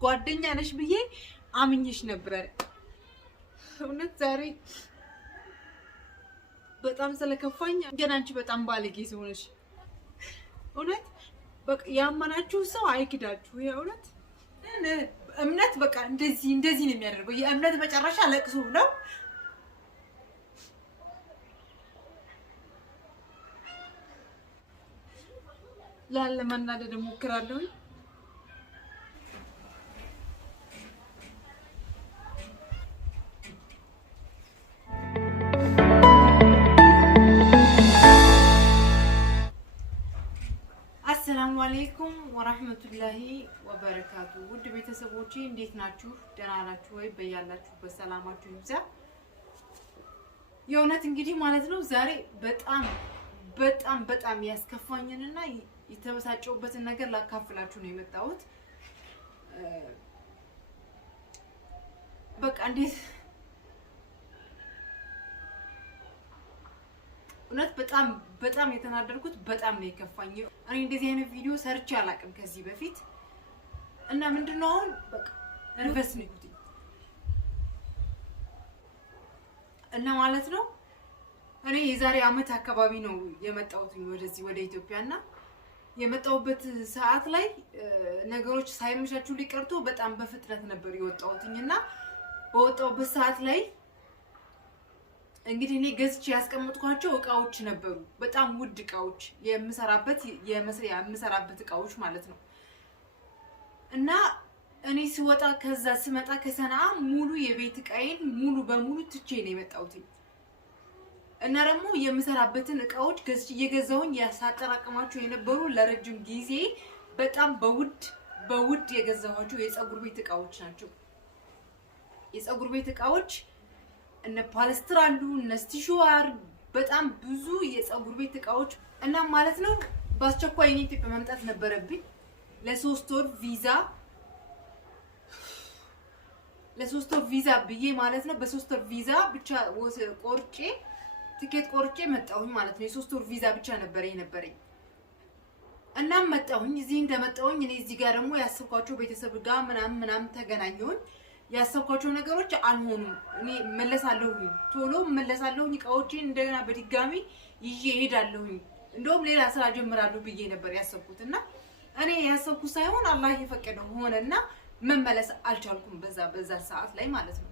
ጓደኛ ነሽ ብዬ አምኜሽ ነበር። እውነት ዛሬ በጣም ስለከፋኝ ግን አንቺ በጣም ባለጌ ሰው ነሽ። እውነት በቃ ያመናችሁ ሰው አይክዳችሁ። የእውነት እምነት በቃ እንደዚህ ነው የሚያደርገው። የእምነት መጨረሻ ለቅሶ ነው። ላለመናደድ እሞክራለሁ። አሰላሙ አለይኩም ወራህመቱላሂ ወበረካቱ። ውድ ቤተሰቦቼ እንዴት ናችሁ? ደህና ናችሁ ወይ? በያላችሁበት ሰላማችሁ ይብዛ። የእውነት እንግዲህ ማለት ነው ዛሬ በጣም ያስከፋኝንና የተበሳጨሁበትን ነገር ላካፍላችሁ ነው የመጣሁት። በቃ እንዴት እውነት በጣም የተናደድኩት በጣም ነው የከፋኝ። እኔ እንደዚህ አይነት ቪዲዮ ሰርቼ አላውቅም ከዚህ በፊት እና ምንድነው አሁን በቃ ነርቨስ ነኝ እና ማለት ነው እኔ የዛሬ አመት አካባቢ ነው የመጣሁት ወደዚህ ወደ ኢትዮጵያና የመጣሁበት ሰዓት ላይ ነገሮች ሳይመቻቹ ሊቀርቶ በጣም በፍጥነት ነበር የወጣሁትና በወጣሁበት ሰዓት ላይ እንግዲህ እኔ ገዝቼ ያስቀመጥኳቸው እቃዎች ነበሩ። በጣም ውድ እቃዎች የምሰራበት እቃዎች ማለት ነው። እና እኔ ስመጣ ከሰንዓ ሙሉ የቤት እቃዬን ሙሉ በሙሉ ትቼ ነው የመጣሁት። እና ደግሞ የምሰራበትን እቃዎች እየገዛሁኝ ያሳጠራቀማቸው የነበሩ ለረጅም ጊዜ በጣም በውድ የገዛኋቸው የፀጉር ቤት እቃዎች ናቸው። የፀጉር ቤት እቃዎች እነ ፓለስትር አሉ፣ እነ ስቲሹዋር፣ በጣም ብዙ የፀጉር ቤት እቃዎች እና ማለት ነው በአስቸኳይ እኔ ኢትዮጵያ መምጣት ነበረብኝ ለሶስት ወር ቪዛ ብዬ ማለት ነው። በ3 ወር ቪዛ ብቻ ትኬት ቆርጬ መጣሁኝ ማለት ነው። የ3 ወር ቪዛ ብቻ ነበረኝ እናም መጣሁኝ። እዚህ እንደመጣሁኝ እኔ እዚህ ጋር ደግሞ ያሰብኳቸው ቤተሰብ ጋር ምናምን ተገናኘሁኝ። ያሰብኳቸው ነገሮች አልሆኑም። እኔ ቶሎ መለሳለሁኝ እቃዎቼን እንደገና በድጋሚ ይዤ እሄዳለሁኝ። እንደውም ሌላ ስራ ጀምራለሁ ብዬ ነበር ያሰብኩት እና እኔ ያሰብኩት ሳይሆን አላህ የፈቀደው ሆነና መመለስ አልቻልኩም በዛ ሰዓት ላይ ማለት ነው።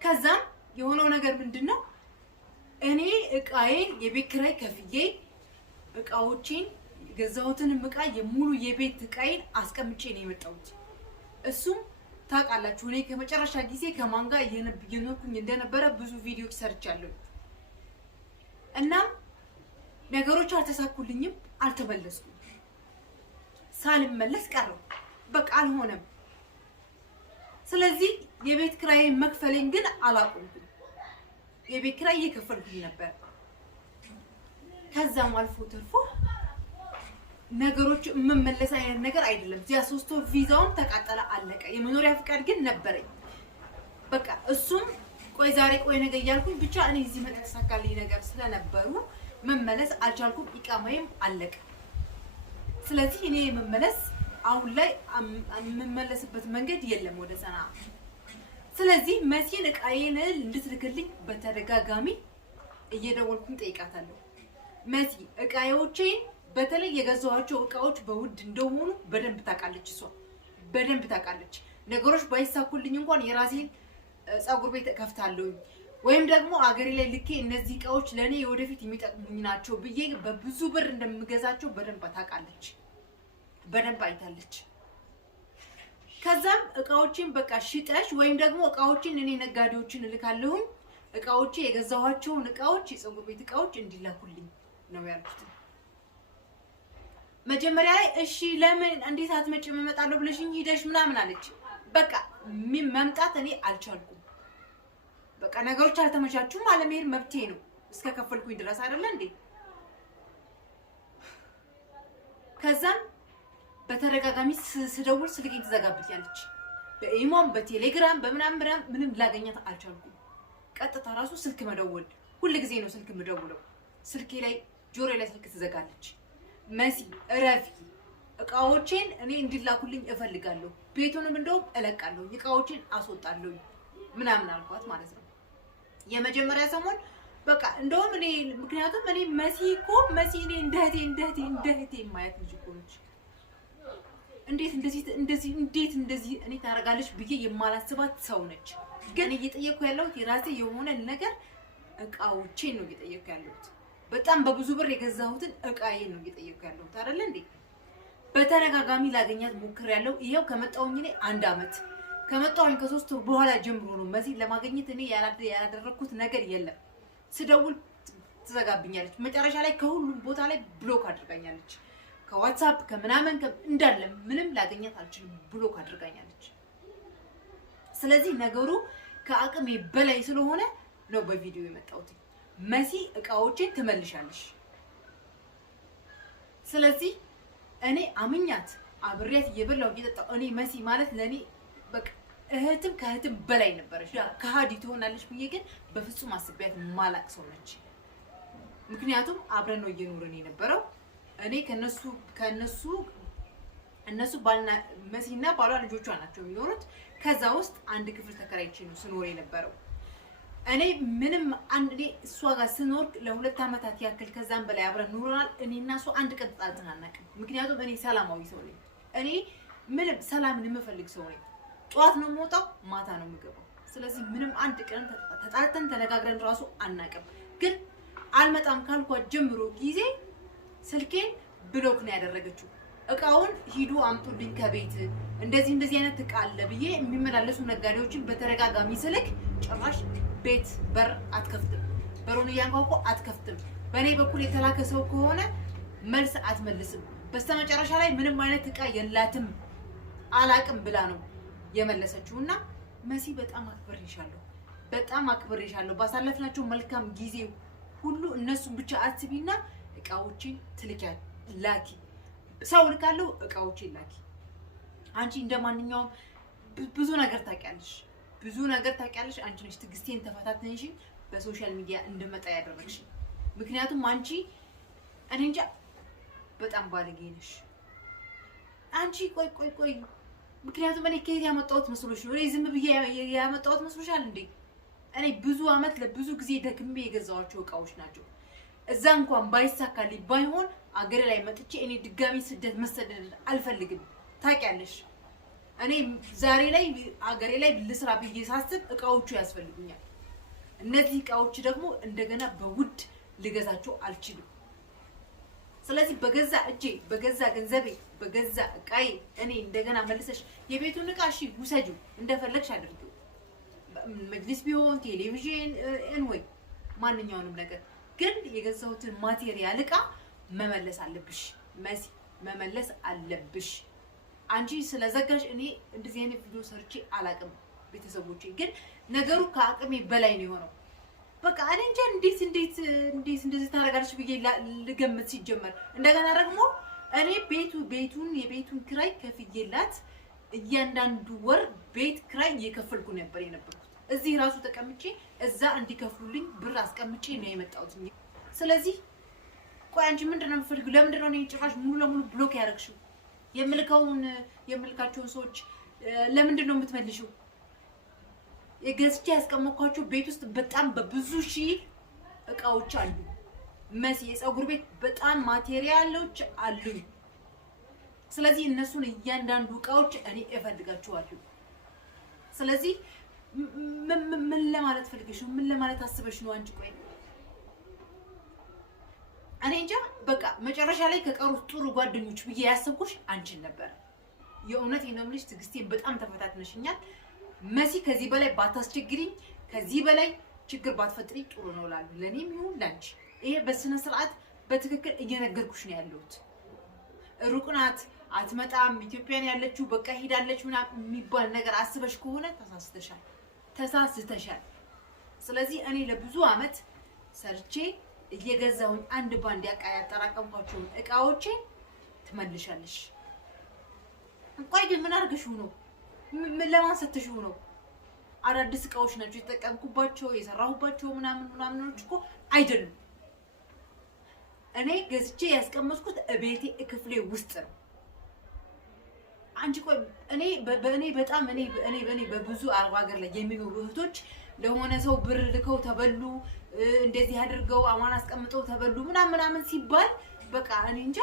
ከዛም የሆነው ነገር ምንድነው እኔ እቃዬን የቤት ኪራይ ከፍዬ እቃዎቼን ገዛሁትን እቃ የሙሉ የቤት እቃዬን አስቀምጬ ነው የመጣሁት። እሱም ታውቃላችሁ እኔ ከመጨረሻ ጊዜ ከማን ጋር እየኖርኩኝ እንደነበረ ብዙ ቪዲዮዎች ሰርቻለሁ። እናም ነገሮች አልተሳኩልኝም፣ አልተመለስኩም። ሳልመለስ ቀረሁ። በቃ አልሆነም። ስለዚህ የቤት ኪራይን መክፈሌን ግን አላቆምኩም። የቤት ኪራይ እየከፈልኩኝ ነበር። ከዛም አልፎ ተርፎ ነገሮች መመለስ አይነት ነገር አይደለም። ያ 3 ወር ቪዛውን ተቃጠለ፣ አለቀ። የመኖሪያ ፍቃድ ግን ነበረኝ። በቃ እሱም ዛሬ ነገ እያልኩኝ ብቻ እኔ እዚህ መጥተህ ተሳካልኝ ነገር ስለነበሩ መመለስ አልቻልኩም። ኢቃማዬም አለቀ። ስለዚህ እኔ አሁን ላይ የምመለስበት መንገድ የለም ወደ ሰንዓ። ስለዚህ መሲን እቃዬን እንድትልክልኝ በተደጋጋሚ እየደወልኩኝ ጠይቃታለሁ። መሲ እቃዎቼን በተለይ የገዛኋቸው እቃዎች በውድ እንደሆኑ በደንብ ታውቃለች። እሷ በደንብ ታውቃለች። ነገሮች ባይሳኩልኝ እንኳን የራሴን ፀጉር ቤት ከፍታለሁ ወይም ደግሞ አገሬ ላይ ልኬ እነዚህ እቃዎች ለኔ ወደፊት የሚጠቅሙኝ ናቸው ብዬ በብዙ ብር እንደምገዛቸው በደንብ ታውቃለች። በደንብ አይታለች። ከዛም እቃዎችን በቃ ሽጠሽ ወይም ደግሞ እቃዎችን እኔ ነጋዴዎችን እልካለሁ እቃዎቼ የገዛኋቸውን እቃዎች የፀጉር ቤት እቃዎች እንዲላኩልኝ ነው ያልኩት። መጀመሪያ ላይ እሺ ለምን እንዴት አትመጭም እመጣለሁ ብለሽኝ ሄደሽ ምናምን አለች። በቃ መምጣት እኔ አልቻልኩም። በቃ ነገሮች አልተመቻቹም። አለመሄድ መብቴ ነው እስከ ከፈልኩኝ ድረስ አይደለ እንዴ? ከዛም በተደጋጋሚ ስደውል ስልኬን ትዘጋብኛለች። በኢሞም በቴሌግራም ምንም ላገኛት አልቻልኩም። ቀጥታ ራሱ ስልክ መደወል ሁሉ ጊዜ ነው ስልክ መደውለው። ስልኬ ላይ ጆሮዬ ላይ ስልክ ትዘጋለች። መሲ እቃዎቼን እኔ እንዲላኩልኝ እፈልጋለሁ። ቤቱንም እንደውም እለቃለሁ፣ እቃዎቼን አስወጣለሁ ምናምን አልኳት ማለት ነው። የመጀመሪያ ሰሞን በቃ እንደውም እኔ ምክንያቱም እኔ መሲ እኔ እንደህቴ ማየት ልጅ እኮ ነች። እንዴት እንደዚህ እኔ ታረጋለች ብዬ የማላስባት ሰው ነች። ግን እየጠየኩ ያለሁት የራሴ የሆነ ነገር እቃዎቼን ነው እየጠየኩ ያለሁት። በጣም በብዙ ብር የገዛሁትን እቃዬን ነው እየጠየኩ ያለሁት አይደል እንዴ? በተደጋጋሚ ላገኛት ሞክሬያለሁ። ይሄው ከመጣሁኝ እኔ 1 አመት ከመጣሁኝ ከ3 ወር በኋላ ጀምሮ ነው መሲን ለማግኘት እኔ ያላደረኩት ነገር የለም። ስደውል ትዘጋብኛለች። መጨረሻ ላይ ከሁሉም ቦታ ላይ ብሎክ አድርጋኛለች። ከዋትስአፕ ከምናምን እንዳለ ምንም ላገኛት አልችልም፣ ብሎክ አድርጋኛለች። ስለዚህ ነገሩ ከአቅሜ በላይ ስለሆነ ነው በቪዲዮ የመጣሁት። መሲ እቃዎችን ትመልሻለሽ። ስለዚህ እኔ አምኛት አብሬያት እየበላሁ እየጠጣሁ እኔ መሲ ማለት ለኔ በቃ እህትም ከእህትም በላይ ነበረች። ከሃዲ ትሆናለች ብዬ ግን በፍጹም አስቤያት ማላቅ ሰው ነች። ምክንያቱም አብረን ነው እየኖርን የነበረው። እኔ እነሱ ባልና መሲና ባሏ ልጆቿ ናቸው የሚኖሩት። ከዛ ውስጥ አንድ ክፍል ተከራይቼ ነው ስኖር የነበረው። እኔ ምንም እኔ እሷ ጋር ስኖር ለ2 አመታት ያክል ከዛም በላይ አብረን ኑረናል። እኔና እሷ አንድ ቀን ተጣልተን አናውቅም። ምክንያቱም እኔ ሰላማዊ ሰው ነኝ። እኔ ምንም ሰላምን የምፈልግ ሰው ነኝ። ጠዋት ነው የምወጣው፣ ማታ ነው የምገባው። ስለዚህ ምንም አንድ ቀን ተጣልተን ተነጋግረን ራሱ አናውቅም። ግን አልመጣም ካልኳት ጀምሮ ጊዜ ስልኬን ብሎክ ነው ያደረገችው። እቃውን ሂዱ አምጡልኝ ከቤት እንደዚህ አይነት እቃ አለ ብዬ የሚመላለሱ ነጋዴዎችን በተረጋጋሚ ስልክ ጭራሽ ቤት በር አትከፍትም፣ በሩን እያንኳኳ አትከፍትም። በእኔ በኩል የተላከ ሰው ከሆነ መልስ አትመልስም። በስተመጨረሻ ላይ ምንም አይነት እቃ የላትም አላቅም ብላ ነው የመለሰችውና መሲ በጣም አክብሬሻለሁ። ባሳለፍናቸው መልካም ጊዜ ሁሉ እነሱን ብቻ አስቢና እቃዎችን ትልኪያል ላኪ። ሰው ልካለሁ፣ እቃዎችን ላኪ። አንቺ እንደማንኛውም ብዙ ነገር ታውቂያለሽ። አንቺ ነሽ ትዕግስቴን ተፈታተንሽ በሶሻል ሚዲያ እንድመጣ ያደረግሽ። ምክንያቱም አንቺ እኔ እንጃ በጣም ባለጌ ነሽ አንቺ። ቆይ ምክንያቱም እኔ ከየት ያመጣሁት መስሎሽ ነው? እኔ ዝም ብዬ ያመጣሁት መስሎሻል እንዴ? እኔ ብዙ አመት ለብዙ ጊዜ ደግሜ የገዛኋቸው እቃዎች ናቸው። እዛ እንኳን ባይሳካልኝ ባይሆን አገሬ ላይ መጥቼ እኔ ድጋሚ ስደት መሰደድ አልፈልግም። ታውቂያለሽ፣ እኔ ዛሬ ላይ አገሬ ላይ ልስራ ብዬ ሳስብ እቃዎቹ ያስፈልጉኛል። እነዚህ እቃዎች ደግሞ እንደገና በውድ ልገዛቸው አልችልም። ስለዚህ በገዛ እጄ በገዛ ገንዘቤ በገዛ እቃዬ እኔ እንደገና መልሰሽ የቤቱን እቃ እሺ ውሰጂው፣ እንደፈለግሽ አድርጊው፣ መጅሊስ ቢሆን ቴሌቪዥን ወይ ማንኛውንም ነገር፣ ግን የገዛሁትን ማቴሪያል እቃ መመለስ አለብሽ መሲ፣ መመለስ አለብሽ። አንቺ ስለዘጋሽ እኔ እንደዚህ አይነት ቪዲዮ ሰርቼ አላቅም። ቤተሰቦቼ ግን ነገሩ ከአቅሜ በላይ ነው የሆነው። በቃ እኔ እንጃ እንዴት እንደዚህ ታደርጋለች ብዬ ልገምት። ሲጀመር እንደገና ደግሞ እኔ የቤቱን ክራይ ከፍዬላት እያንዳንዱ ወር ቤት ክራይ እየከፈልኩ ነበር የነበርኩት። እዚህ ራሱ ተቀምጬ እዛ እንዲከፍሉልኝ ብር አስቀምጬ ነው የመጣሁት። ስለዚህ ቆይ አንቺ ምንድነው የምትፈልጊው? ለምንድነው እኔ ጭራሽ ሙሉ ለሙሉ ብሎክ ያደረግሽው? የምልካቸውን ሰዎች ለምንድነው የምትመልሺው? የገዝቼ ያስቀመጥኳቸው ቤት ውስጥ በጣም በብዙ ሺህ እቃዎች አሉ መሲ፣ የፀጉር ቤት በጣም ማቴሪያሎች አሉኝ። ስለዚህ እነሱን እያንዳንዱ እቃዎች እኔ እፈልጋቸዋለሁ። ስለዚህ ምን ለማለት ፈልገሽ ነው? ምን ለማለት አስበሽ ነው አንቺ? ቆይ እኔ እንጃ። በቃ መጨረሻ ላይ ከቀሩት ጥሩ ጓደኞች ብዬ ያሰብኩሽ አንቺን ነበር። የእውነቴን ነው የምልሽ፣ ትዕግስቴን በጣም ተፈታትነሽኛል መሲ። ከዚህ በላይ ባታስቸግሪኝ፣ ከዚህ በላይ ችግር ባትፈጥሪ ጥሩ ነው እላለሁ፣ ለኔም ይሁን ላንቺ። ይሄ በስነ ስርዓት በትክክል እየነገርኩሽ ነው ያለሁት። ሩቅ ናት አትመጣም፣ ኢትዮጵያን ያለችው በቃ ሄዳለች ምናምን የሚባል ነገር አስበሽ ከሆነ ተሳስተሻል። ስለዚህ እኔ ለብዙ አመት ሰርቼ እየገዛሁኝ አንድ ባንድ ያጠራቀምኳቸውን እቃዎቼ ትመልሻለሽ። ቆይ ግን ምን አድርገሽው ነው? ምን ለማን ሰጥተሽው ነው? አዳዲስ እቃዎች ናቸው የተጠቀምኩባቸው የሰራሁባቸው ምናምኖች እኮ አይደሉም። እኔ ገዝቼ ያስቀመጥኩት እቤቴ ክፍሌ ውስጥ ነው። አንቺ ቆይ እኔ በጣም በብዙ አረብ ሀገር ላይ የሚኖሩ እህቶች ለሆነ ሰው ብር ልከው ተበሉ፣ እንደዚህ አድርገው አማን አስቀምጠው ተበሉ ምናምን ሲባል በቃ እኔ እንጃ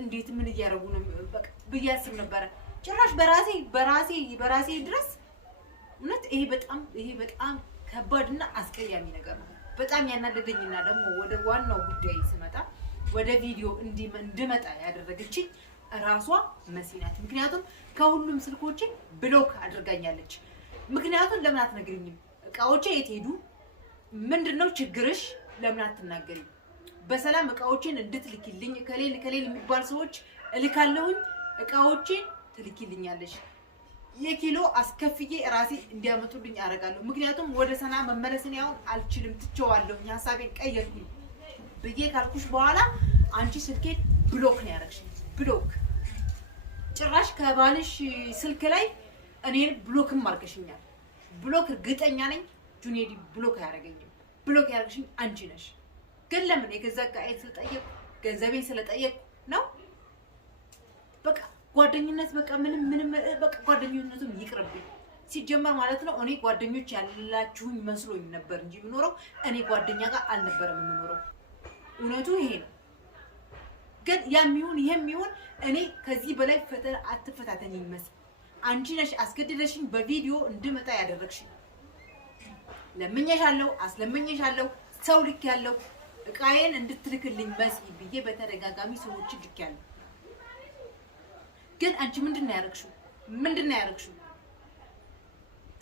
እንዴት ምን እያደረጉ ነው በቃ ብያስብ ነበር። ጭራሽ በራሴ ድረስ እውነት ይሄ በጣም ከባድና አስቀያሚ ነገር ነው። በጣም ያናደደኝና ደግሞ ወደ ዋናው ጉዳይ ስመጣ ወደ ቪዲዮ እንድመጣ ያደረገችኝ ራሷ መሲ ናት። ምክንያቱም ከሁሉም ስልኮቼ ብሎክ አድርጋኛለች። ምክንያቱም ለምን አትነግሪኝም? እቃዎቼ የት ሄዱ? ምንድነው ችግርሽ? ለምን አትናገሪም? በሰላም እቃዎቼን እንድትልኪልኝ ከሌል የሚባል ሰዎች እልካለሁኝ። እቃዎቼን ትልኪልኛለሽ። የኪሎ አስከፍዬ ራሴ እንዲያመጡልኝ አደርጋለሁ። ምክንያቱም ወደ ሰና መመለስን ያውን አልችልም፣ ትቼዋለሁኝ፣ ሐሳቤን ቀየርኩኝ ብዬ ካልኩሽ በኋላ አንቺ ስልኬን ብሎክ ነው ያደረግሽኝ። ብሎክ ጭራሽ ከባልሽ ስልክ ላይ እኔን ብሎክም አድርገሽኛል። ብሎክ እርግጠኛ ነኝ ጁኔዲ ብሎክ አያደርገኝም። ብሎክ ያደርግሽኝ አንቺ ነሽ። ግን ለምን? የገዛ ጋይን ስለጠየቁ ገንዘቤን ስለጠየቁ ነው። በቃ ጓደኝነት በቃ ምንም በቃ ጓደኝነቱም ይቅርብኝ ሲጀመር ማለት ነው። እኔ ጓደኞች ያላችሁኝ መስሎኝ ነበር እንጂ የምኖረው እኔ ጓደኛ ጋር አልነበረም የምኖረው። እውነቱ ይሄ ነው። ግን ይሄም ይሁን እኔ ከዚህ በላይ ፈተና አትፈታተኝኝ መስ አንቺ ነሽ አስገድደሽኝ በቪዲዮ እንድመጣ ያደረግሽኝ። ለምኜሻለሁ፣ አስለምኜሻለሁ፣ ሰው ልክ ያለው እቃዬን እንድትልክልኝ መስ ብዬ በተደጋጋሚ ሰዎች ልክ ያለው። ግን አንቺ ምንድነው ያደረግሽው?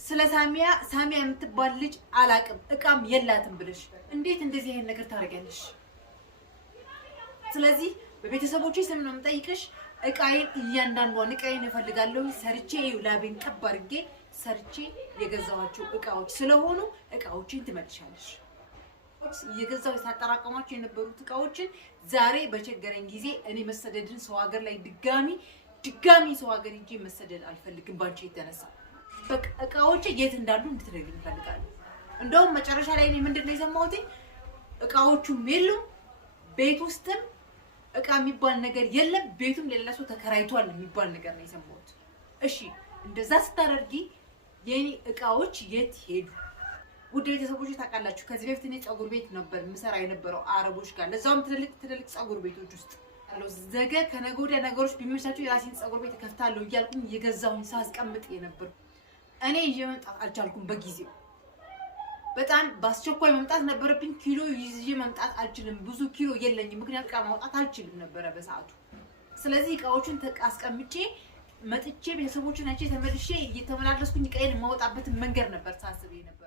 ስለ ሳሚያ የምትባል ልጅ አላቅም እቃም የላትም ብለሽ እንዴት እንደዚህ አይነት ነገር ታደርጊያለሽ? ስለዚህ በቤተሰቦቼ ስም ነው የምጠይቅሽ። እያንዳንዷን እቃዬን እፈልጋለሁ። ሰርቼ ላቤን ጠብ አድርጌ ሰርቼ የገዛኋቸው እቃዎች ስለሆኑ እቃዎችን ትመልሻለሽ። የገዛው ሳጠራቀማቸው የነበሩት እቃዎችን ዛሬ በቸገረኝ ጊዜ እኔ መሰደድን ሰው ሀገር ላይ ድጋሚ ሰው ሀገር ሄጄ መሰደድ አልፈልግም ባንቺ የተነሳ። በቃ እቃዎች የት እንዳሉ እንድትነግሪኝ እፈልጋለሁ። እንደውም መጨረሻ ላይ እኔ ምንድነው የሰማሁት? እቃዎቹም የሉም፣ ቤት ውስጥም እቃ የሚባል ነገር የለም፣ ቤቱም ሌላ ሰው ተከራይቷል የሚባል ነገር ነው የሰማሁት። እሺ እንደዛ ስታደርጊ የኔ እቃዎች የት ሄዱ? ውድ ቤተሰቦች ታውቃላችሁ ከዚህ በፊት እኔ ፀጉር ቤት ነበር ምሰራ የነበረው አረቦች ጋር፣ ለዛውም ትልልቅ ፀጉር ቤቶች ውስጥ ያለው ዘገ ከነገ ወዲያ ነገሮች ቢመቻቹ የራሴን ፀጉር ቤት ከፍታለሁ እያልኩኝ የገዛሁኝ ሳስቀምጥ የነበር እኔ መምጣት አልቻልኩም። በጊዜው በጣም በአስቸኳይ መምጣት ነበረብኝ። ኪሎ ይዤ መምጣት አልችልም፣ ብዙ ኪሎ የለኝም፣ ምክንያቱም እቃ ማውጣት አልችልም ነበረ በሰዓቱ። ስለዚህ እቃዎችን አስቀምጬ መጥቼ ቤተሰቦችን አይቼ ተመልሼ እየተመላለስኩኝ እቃዬን ማውጣበትን መንገድ ነበር ሳስብ ነበር።